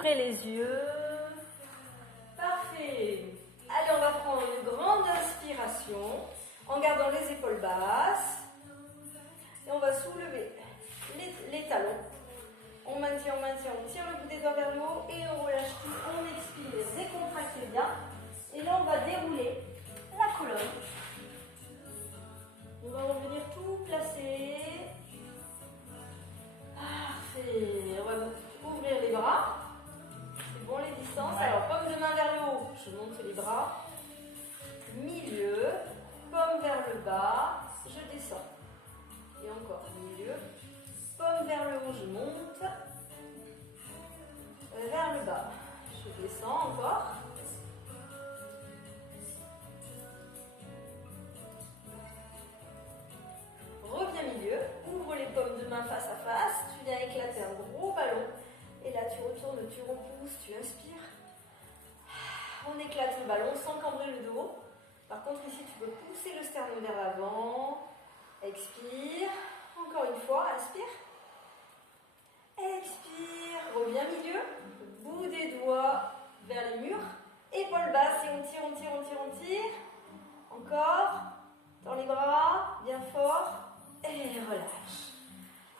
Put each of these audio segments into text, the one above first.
Ouvrez les yeux. Parfait. Allez, on va prendre une grande inspiration en gardant les épaules basses. Et on va soulever les talons. On maintient, on tire le bout des doigts vers le haut et on relâche tout. On expire, décontractez bien. Et là, on va dérouler la colonne. On va revenir tout placer. Parfait. On va ouvrir les bras. C'est bon les distances. Alors, paume de main vers le haut. Je monte les bras. Milieu. Paume vers le bas. Je descends. Et encore. Milieu. Paume vers le haut. Je monte. Vers le bas. Je descends encore. Reviens milieu, ouvre les paumes de main face à face, tu viens éclater un gros ballon et là tu retournes, tu repousses, tu inspires. On éclate le ballon sans cambrer le dos. Par contre ici tu peux pousser le sternum vers l'avant. Expire, encore une fois, inspire. Expire, reviens milieu, bout des doigts vers les murs, épaules basses et on tire, on tire, on tire, on tire. Encore, dans les bras, bien fort. Et relâche.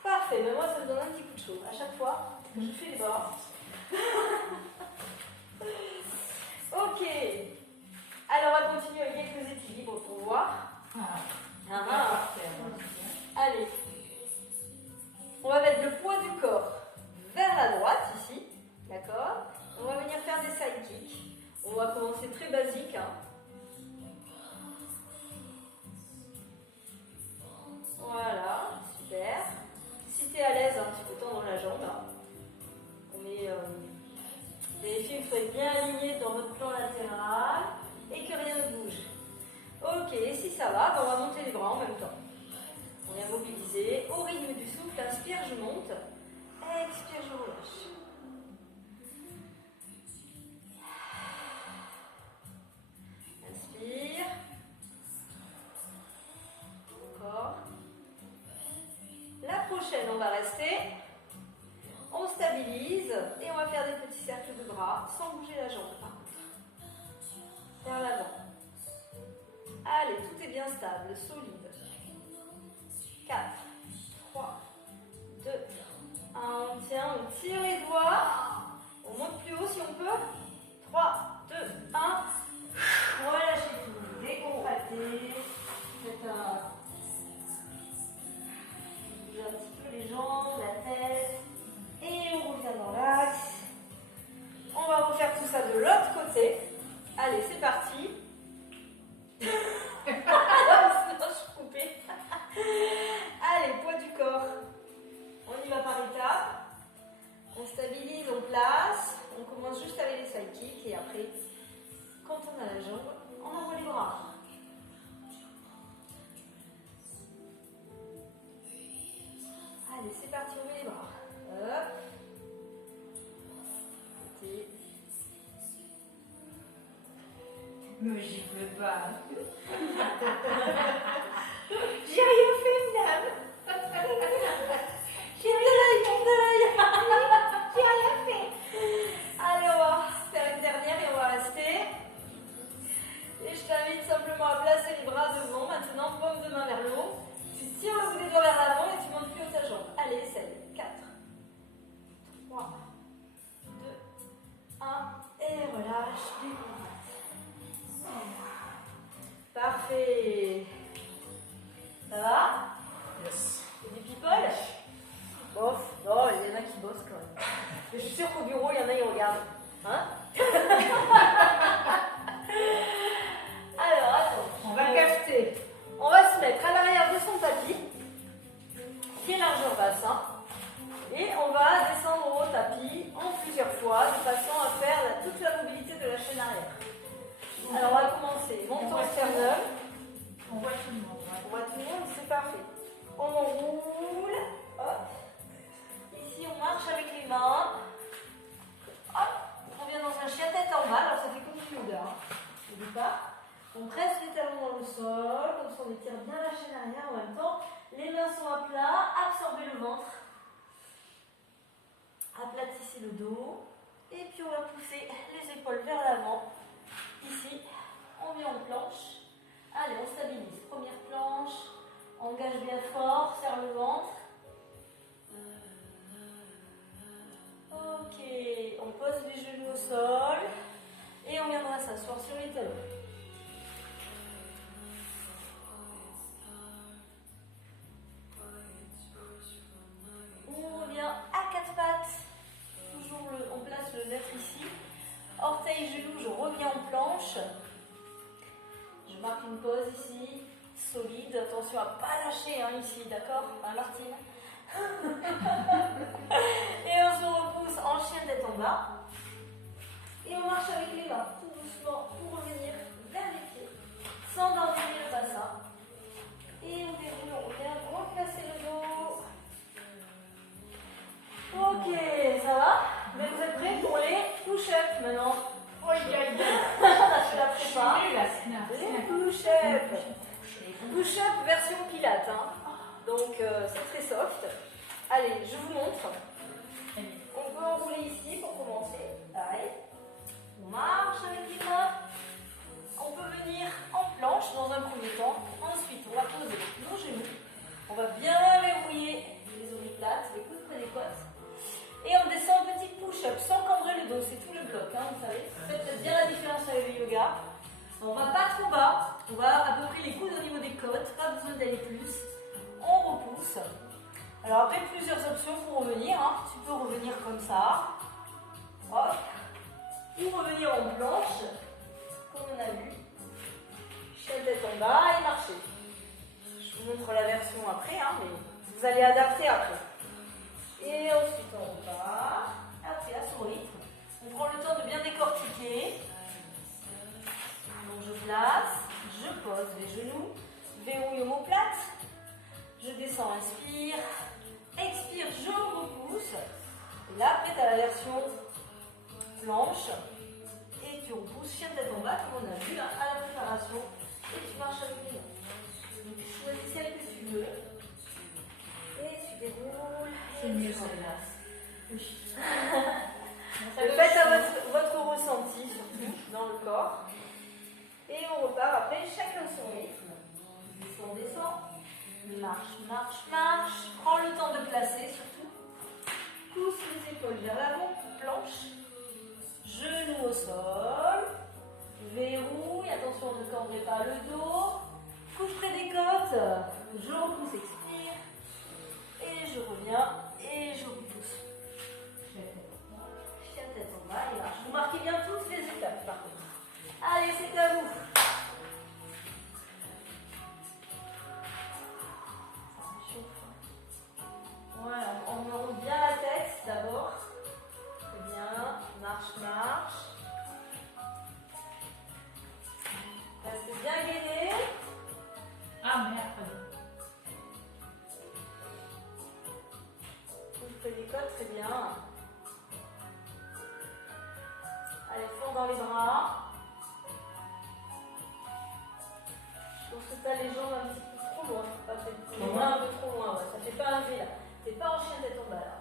Parfait, mais moi ça me donne un petit coup de chaud à chaque fois que je fais les bras. Ok. Alors on va continuer avec quelques équilibres pour voir. Allez. On va mettre le poids du corps vers la droite ici. D'accord. On va venir faire des side kicks. On va commencer très basique. Voilà, super. Si tu es à l'aise, tu peux tendre la jambe. On met, vérifiez que vous soyez bien aligné dans votre plan latéral et que rien ne bouge. Ok, et si ça va, on va monter les bras en même temps. On vient mobiliser. Au rythme du souffle, inspire, je monte. Expire, je relâche. Inspire. Encore. La prochaine, on va rester. On stabilise et on va faire des petits cercles de bras sans bouger la jambe par contre. Vers l'avant. Allez, tout est bien stable, solide. 4, 3, 2, 1. On tient, on tire les doigts. On monte plus haut si on peut. 3, 2, 1. Relâchez tout. Décontractez. Faites un petit peu les jambes, la tête. Et on revient dans l'axe. On va refaire tout ça de l'autre côté. Allez, c'est parti. Sinon, je suis coupée. Allez, poids du corps. On y va par étapes. On stabilise, on place. On commence juste avec les side kicks. Et après, quand on a la jambe, on envoie les bras. Allez, c'est parti, on met les bras. Hop. Côté. Mais j'y peux pas. J'ai rien fait, madame. J'ai de l'œil, mon œil. J'ai rien fait. Allez, on va faire une dernière et on va rester. Et je t'invite simplement à placer les bras devant. Maintenant, paume de main vers le haut. Tu tires le bout des doigts vers l'avant et tu montes plus haut ta jambe. Allez, essaye. 4, 3, 2, 1. Et relâche. Décontracte. Parfait. Ça va? Yes. C'est du people? Bof. Non, il y en a qui bossent quand même. Mais je suis sûre qu'au bureau, il y en a qui regardent. Hein? Alors, attends. On va capter. On va se mettre à l'arrière de son tapis, qui est largeur bassin. Et on va descendre au tapis en plusieurs fois, de façon à faire toute la mobilité de la chaîne arrière. Alors, on va commencer. Montons le sternum. On voit tout le monde. On voit tout le monde, c'est parfait. On roule. Hop. Ici, on marche avec les mains. Hop. On vient dans un chien tête en bas. Alors, ça fait comme une odeur. N'oublie pas. On presse les talons dans le sol. Comme ça, on étire bien la chaîne arrière en même temps. Les mains sont à plat. Absorbez le ventre. Aplatissez le dos. Et puis on va pousser les épaules vers l'avant. Ici, on vient en planche. Allez, on stabilise. Première planche. Engage bien fort, serre le ventre. Ok, on pose les genoux au sol. Et on viendra s'asseoir sur les talons. On revient à quatre pattes. Toujours on place le neutre ici. Orteil, genou, je reviens en planche. Je marque une pause ici. Solide. Attention à ne pas lâcher hein, ici, d'accord hein, Martine. Et on se repousse en chien tête en bas. Et on marche avec les mains tout doucement pour revenir vers les pieds. Sans enlever le bassin. Et on déroule, on vient replacer le dos. Ok, ça va? Mais vous êtes prêts pour les push-ups maintenant? Oh, il y a Je la prépare. Les push-ups. Push-up version pilates. Hein. Donc c'est très soft. Allez, je vous montre. On peut enrouler ici pour commencer. Pareil. On marche avec les mains. On peut venir en planche dans un premier temps. Ensuite, on va poser nos genoux. On va bien verrouiller les omoplates, les coudes près des côtes. Et on descend petit push-up sans cambrer le dos. C'est tout le bloc, hein, vous savez. Faites bien la différence avec le yoga. On va pas trop bas. On va à peu près les coudes au niveau des côtes. Pas besoin d'aller plus. On repousse. Alors après, plusieurs options pour revenir. Hein. Tu peux revenir comme ça. Hop. Ou revenir en planche. Comme on a vu. Chien tête en bas et marcher. Je vous montre la version après. Hein, mais vous allez adapter après. Et ensuite on repart. Après à son rythme. On prend le temps de bien décortiquer. Donc je place. Je pose les genoux. Verrouille omoplate. Je descends, inspire. Expire, je repousse. Et là, après, tu as la version planche. Et tu repousses, chien tête en bas, comme on a vu hein, à la préparation. Et tu marches avec les mains. Donc, tu choisis celle que tu veux. Et tu déroules. C'est mieux celle-là. Oui. Faites à votre ressenti, surtout, dans le corps. Et on repart après, chacun son rythme. Descend, descend. Marche, marche, marche. Prends le temps de placer surtout. Pousse les épaules vers l'avant. Planche. Genoux au sol. Verrouille. Attention, ne cambrez pas le dos. Couche près des côtes. Je repousse, expire. Et je reviens. Et je repousse. Chien tête en bas et marche. Vous marquez bien toutes les étapes par contre. Allez, c'est à vous. Voilà, on enroule bien la tête d'abord. Très bien. Marche, marche. Restez bien gainés. Ah merde. Couche les côtes, très bien. Allez, fond dans les bras. Je pense que tu as les jambes un petit peu trop loin. Un peu trop loin, ouais. Ça fait pas un V là. T'es pas en chien tête en bas là.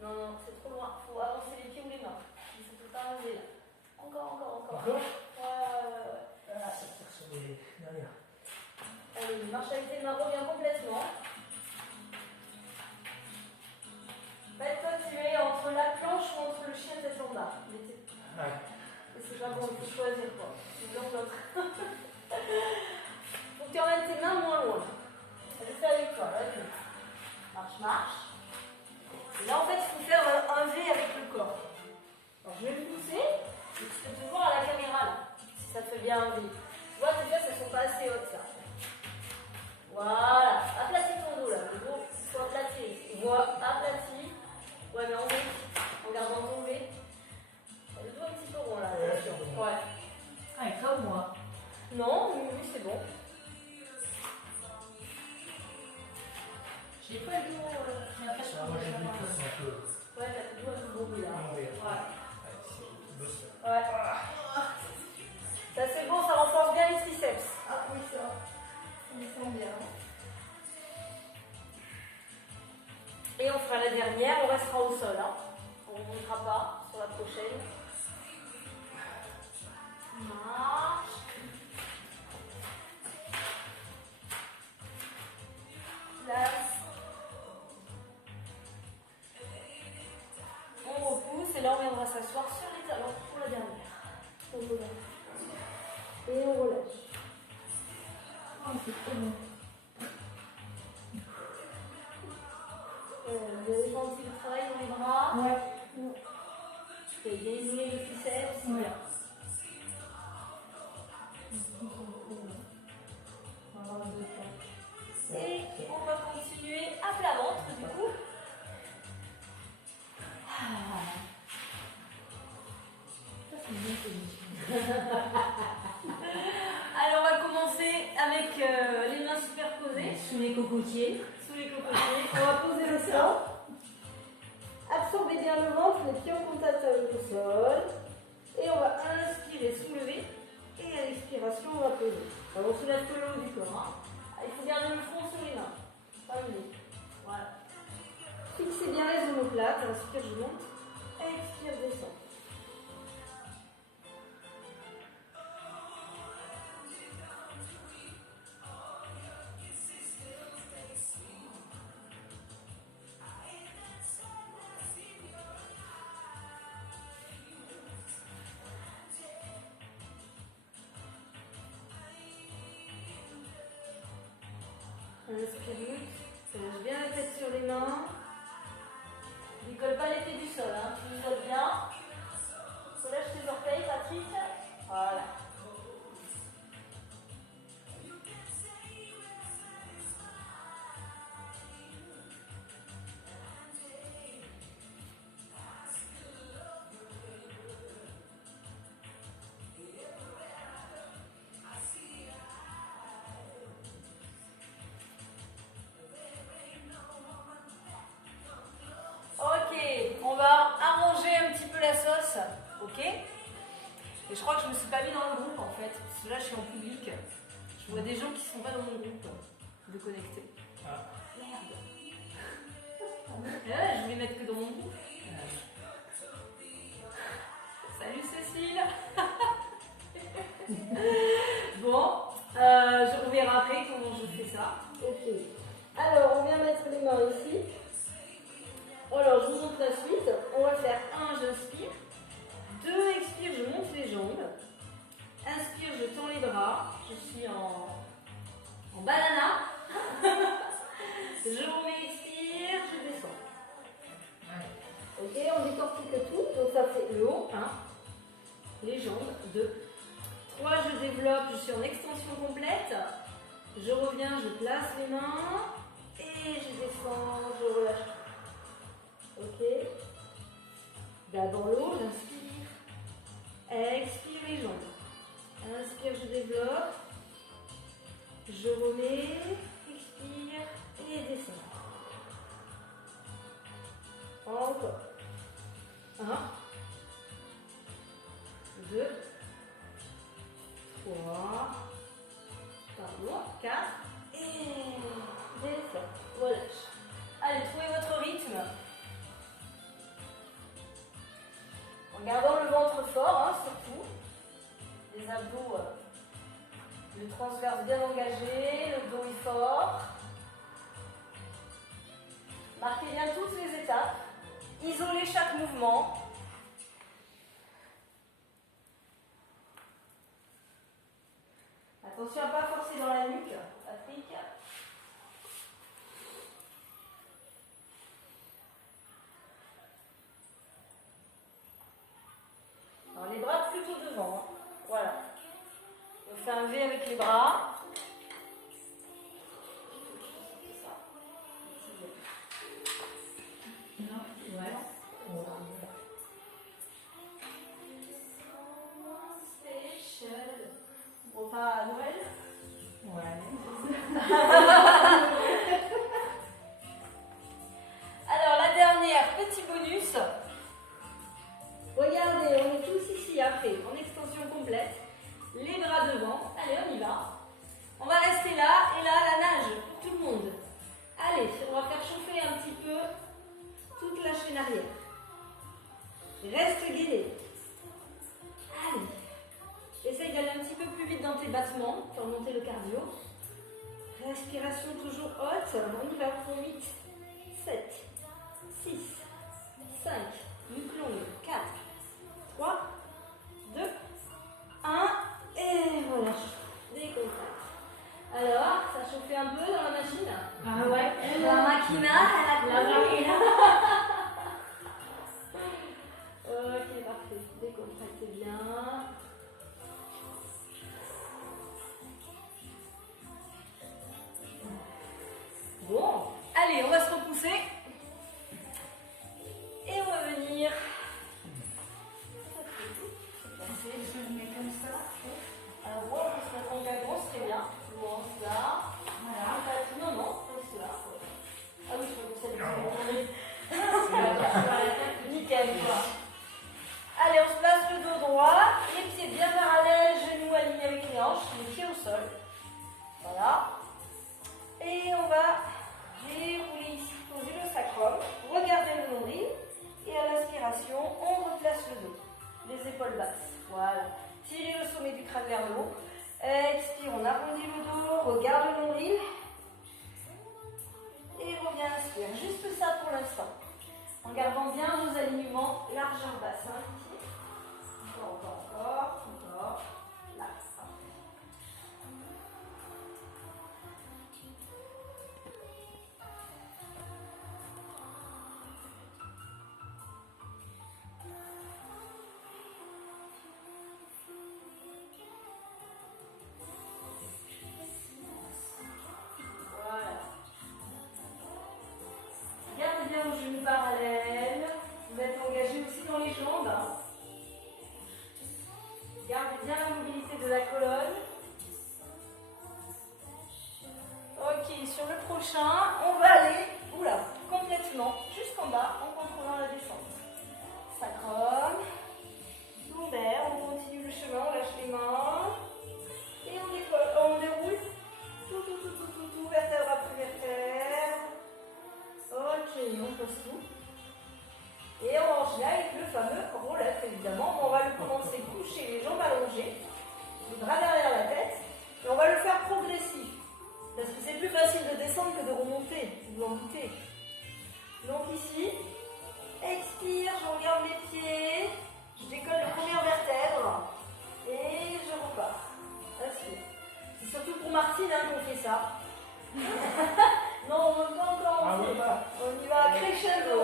Non, non, c'est trop loin. Faut avancer les pieds ou les mains. Ça fait pas un V là. Encore. Encore? Ouais. Ah, ça tire sur les derrière. Allez, marche avec tes mains, reviens complètement. En fait, toi tu es entre la planche ou entre le chien tête en bas. Ouais. C'est pas bon, il faut choisir quoi. C'est l'un ou l'autre. Faut que tu emmènes tes mains moins loin. Je fais avec toi, là. Marche, marche. Et là, en fait, il faut faire un V avec le corps. Alors, je vais le pousser. Et tu peux te voir à la caméra, là. Si ça te fait bien un V. Tu vois, tes fesses, elles sont pas assez hautes, là. Voilà. Aplatis ton dos, là. Le dos, il faut aplatir. Voilà, aplati. Ouais, mais en V. En gardant ton V. Le dos un petit peu rond, là. Ouais. Ah, et comme moi. Non, oui, c'est bon. J'ai pas le dos. J'ai l'impression Ah, moi j'ai que des fesses un peu. Ouais, t'as le dos un peu bon. prochaine. Marche. Place. On repousse et là on viendra s'asseoir sur les talons pour la dernière. On relâche. Et on relâche. Oh, c'est trop bon. Vous avez senti le travail dans les bras? Ouais. Vous avez bien isolé le triceps? Ouais. Et on va continuer à plat ventre du coup. Ça, c'est bien connu. Alors on va commencer avec les mains superposées Sous les cocotiers. sous les cocotiers. On va poser le sol. Absorber bien le ventre, les pieds en contact avec le sol. Et on va inspirer, soulever. Et à l'expiration, on va poser. Alors on soulève tout le haut du corps. Hein. Il faut garder le front sur les mains. Pas le nez. Voilà. Fixez bien les omoplates. Inspire, je monte. Expire, descend. Inspire, lâche bien la tête sur les mains. Décolle pas les pieds du sol, hein. Tu isoles bien. Relâche tes orteils, Patrick. Voilà. Ok, on va arranger un petit peu la sauce, ok? Et je crois que je me suis pas mis dans le groupe en fait, parce que là je suis en public. Je vois des gens qui sont pas dans mon groupe de connectés. Ah. Merde. Ouais, je voulais mettre que dans mon groupe. Salut Cécile. Bon, on verra après comment je fais ça. Ok. Alors, on vient mettre les mains ici. Alors, je vous montre la suite. On va faire 1, j'inspire. 2, expire, je monte les jambes. Inspire, je tends les bras. Je suis en banana. Je remets, expire, je descends. Ok, on décortique tout. Donc, ça fait le haut, 1. Les jambes, 2. 3, je développe, je suis en extension complète. Je reviens, je place les mains. Et je descends, je relâche. Ok. D'abord le haut, j'inspire. Expire les jambes. Inspire, je développe. Je remets. Expire et descends. Encore. 1. 2. 3. Pardon. 4. Et descends. Relâche. Allez, trouvez votre rythme. En gardant le ventre fort, hein, surtout. Les abdos, le transverse bien engagé, le dos est fort. Marquez bien toutes les étapes. Isolez chaque mouvement. Attention à ne pas forcer dans la nuque, Patrick. Alors les bras plutôt devant. Hein. Voilà. On fait un V avec les bras. Non, ouais. Special. Bon, pas à Noël. Ouais. Alors la dernière, petit bonus. Regardez, on est tous ici après, en extension complète. Les bras devant. Allez, on y va. On va rester là et là, la nage pour tout le monde. Allez, on va faire chauffer un petit peu toute la chaîne arrière. Reste gainé. Allez. Essaye d'aller un petit peu plus vite dans tes battements pour monter le cardio. Respiration toujours haute. On y va pour 8, 7, 6, 5, nuque longue, 4, 3, 2, 1. Et voilà. Décontracte. Alors, ça chauffait un peu dans la machine? Ah ouais. La machina, La machina. Ok, parfait. Décontractez bien. Bon, allez, on va se repousser. Et on va venir. Je mets comme ça. Alors, ouais, on peut se mettre en gagon, c'est très bien. Bon, là. Voilà. Non, non, c'est là. Ah oui, je crois que c'est nickel, quoi. Allez, on se place le dos droit, les pieds bien parallèles, genoux alignés avec les hanches, les pieds au sol. Voilà. Et on va dérouler ici, poser le sacrum, regarder le nombril, et à l'inspiration, on replace le dos, les épaules basses. Voilà. Tirez le sommet du crâne vers le haut. Expire, on arrondit le dos, regarde le nombril. Et revient, inspire. Juste ça pour l'instant. En gardant bien vos alignements, largeur basse. Hein, ici. Encore. Là. Gardez bien vos genoux parallèles. Vous êtes engagé aussi dans les jambes. Gardez bien la mobilité de la colonne. Ok, sur le prochain, on va aller complètement jusqu'en bas en contrôlant la descente. Sacrum, lombaire, on continue le chemin, on lâche les mains. Et on déroule tout, vertèbre après vertèbre. Ok, on pose tout. Et on enchaîne avec le fameux roll-up, évidemment. On va le commencer couché, les jambes allongées, les bras derrière la tête. Et on va le faire progressif. Parce que c'est plus facile de descendre que de remonter, vous en doutez. Donc ici, expire, je regarde mes pieds, je décolle les premières vertèbres et je repars. Inspire. C'est surtout pour Martine qu'on fait ça. Non, on ne monte pas encore entier. On y va crescendo.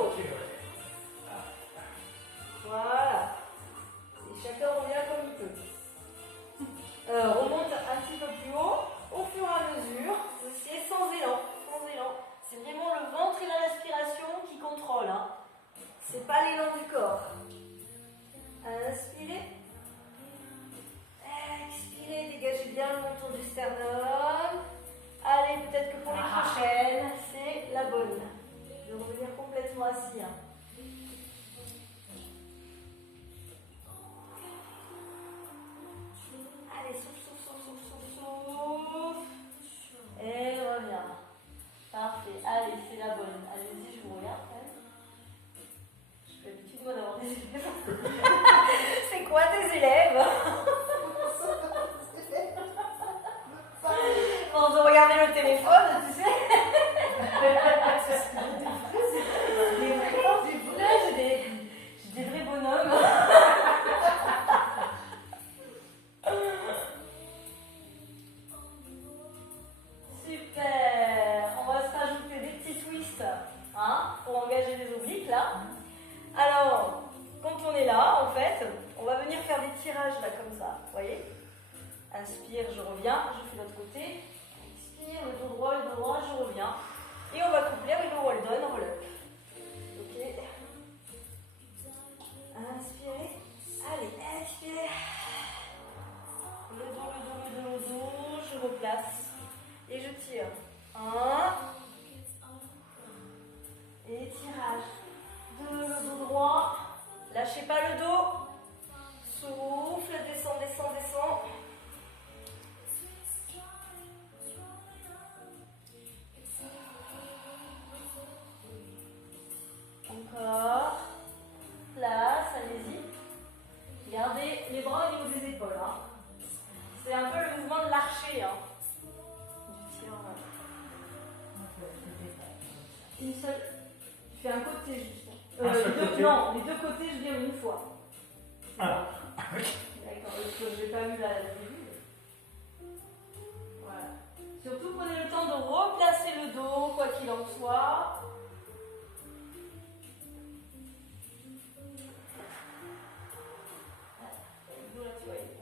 Voilà. Et chacun revient comme il peut. Remonte un petit peu plus haut, au fur et à mesure, aussi sans élan. C'est vraiment le ventre et la respiration qui contrôlent. Hein. C'est pas l'élan du corps. Inspirez. Expirez, dégagez bien le menton du sternum. Allez, peut-être que pour les prochaines, c'est la bonne. De revenir complètement assis. Hein. Allez, souffle. Et reviens. Parfait. Allez, c'est la bonne. Allez-y, je vous regarde. Je suis l'habitude moi d'avoir des élèves. C'est quoi tes élèves? Quand je regardais le téléphone, tu sais. J'ai des vrais bonhommes. Super. On va se rajouter des petits twists pour engager les obliques là. Alors, quand on est là, en fait, on va venir faire des tirages là comme ça. Vous voyez? Inspire, je reviens, je fais l'autre côté. Expire, le dos droit, je reviens. Et on va coupler avec le roll down, roll up. Ok. Inspirez. Allez, expirez. Le dos, je replace. Et je tire. 1. Et tirage. 2, le dos droit. Lâchez pas le dos. Souffle, descend. Encore. Place, allez. une fois. Ah. D'accord, parce que je n'ai pas vu la début. Voilà. Surtout prenez le temps de replacer le dos, quoi qu'il en soit.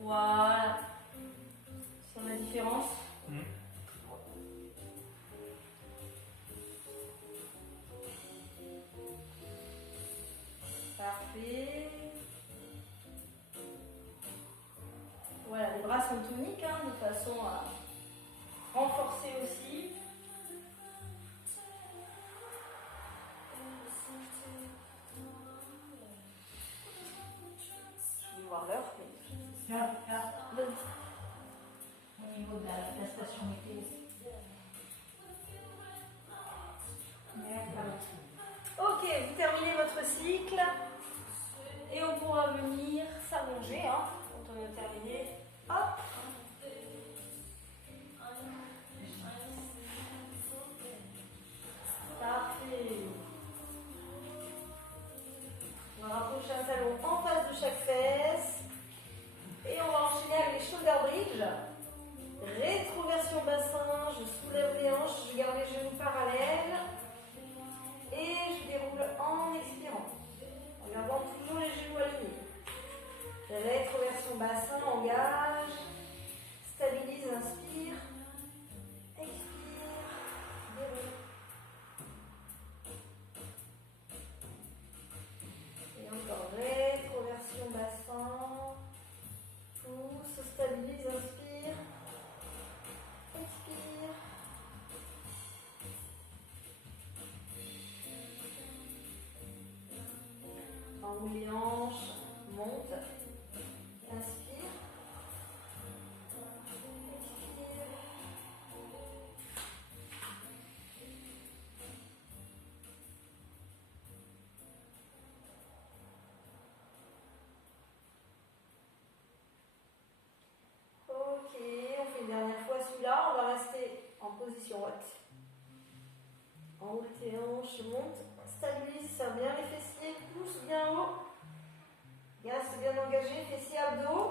Voilà. Sur la différence. Parfait. Voilà, les bras sont toniques, hein, de façon à renforcer aussi. Je vais voir l'heure. Là, là, Mais... au niveau de la station météo. Ok, vous terminez votre cycle et on pourra venir s'allonger hein, quand on a terminé. Hop. Parfait. On va rapprocher un talon en face de chaque fesse et on va enchaîner avec les shoulder bridge. Rétroversion bassin, je soulève les hanches, je garde les genoux parallèles. Et je déroule en expirant, en gardant toujours les genoux alignés. Rétroversion bassin, engage, stabilise, inspire, expire, déroule. Et encore rétroversion bassin, pousse, stabilise, inspire, expire. Enroule les hanches, monte, inspire, expire. Ok, on fait une dernière fois celui-là, on va rester en position haute. Enroule tes hanches, monte, stabilise, serre bien les fessiers, pousse bien haut. Reste bien engagé, fessiers abdos.